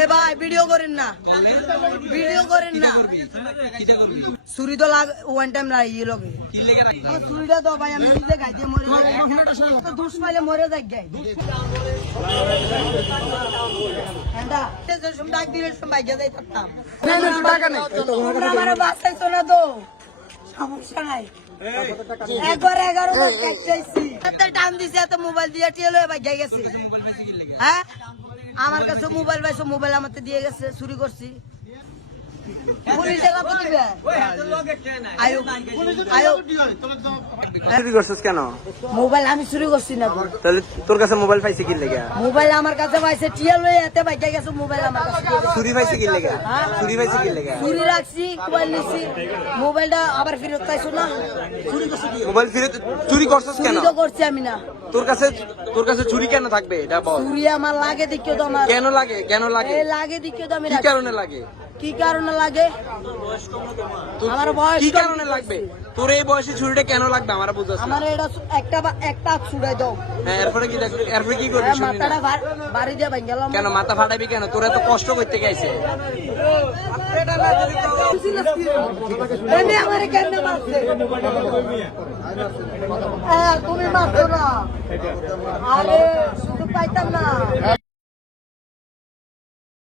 এ ভাই ভিডিও করেন না, ভিডিও করেন না। ছুরি তো লাগ ওয়ান টাইম লাই ই লগে ছুরিটা তো ভাই আমি নিজে গাই দিয়ে মরে যাই, দুষ পাইলে মরে যাই গাই। এন্ডা তেজম ডাক দিলে সময় গেছে থাকতাম তোমরা আমারে বাঁচাইছো না তো, সমস্যা নাই। একবার 11 বার কাটতেছি এত টাইম দিছে, এত মোবাইল দিয়ে টিএল হয়ে ভাই গেছে। হ্যাঁ আমার কাছে মোবাইল পাইছো, মোবাইল আমাকে দিয়ে গেছে, চুরি করছি। পুলিশের আপত্তি দিবে আয়ো আয়ো চুরি করছিস কেন? মোবাইল আমি চুরি করছি না। তাহলে তোর কাছে মোবাইল পাইছে কি লেগে? মোবাইল আমার কাছে পাইছে টিএল হয়ে এতে ভাই গেছে, মোবাইল আমার কাছে দিয়ে গেছে। চুরি পাইছে কি লেগে? চুরি পাইছে কি লেগে? চুরি রাখছি, মোবাইল নিছি, মোবাইলটা আবার ফেরত পাইছো না। মোবাইল ফিরে চুরি করছিস কেন? চুরি তো করছি আমি না। তোর কাছে চুরি কেন থাকবে এটা বল। চুরি আমার লাগে দেখিও তো আমার কেন লাগে? কেন লাগে? এই লাগে দেখিও তো আমি কি রাখছি। কারণে লাগে? কি কারণে লাগে? আমার বয়স কি কম। কারণে লাগবে? তোর এই বয়সে চুরিটা কেন লাগবে আমার বুঝাস না। আমার এটা একটা ছুড়াই দাও। হ্যাঁ এরপরে কি দেখবি? এরপরে কি করবি শুনি না। মাথাটা বাড়ি দিয়ে ভাঙ গেলাম। কেন মাথা ফাটাবি কেন? তোর এত কষ্ট করতে গেছে। তুমি আমারে কেন মারছে? তুমি মারছো না। আরে শুধু পাইতাম না।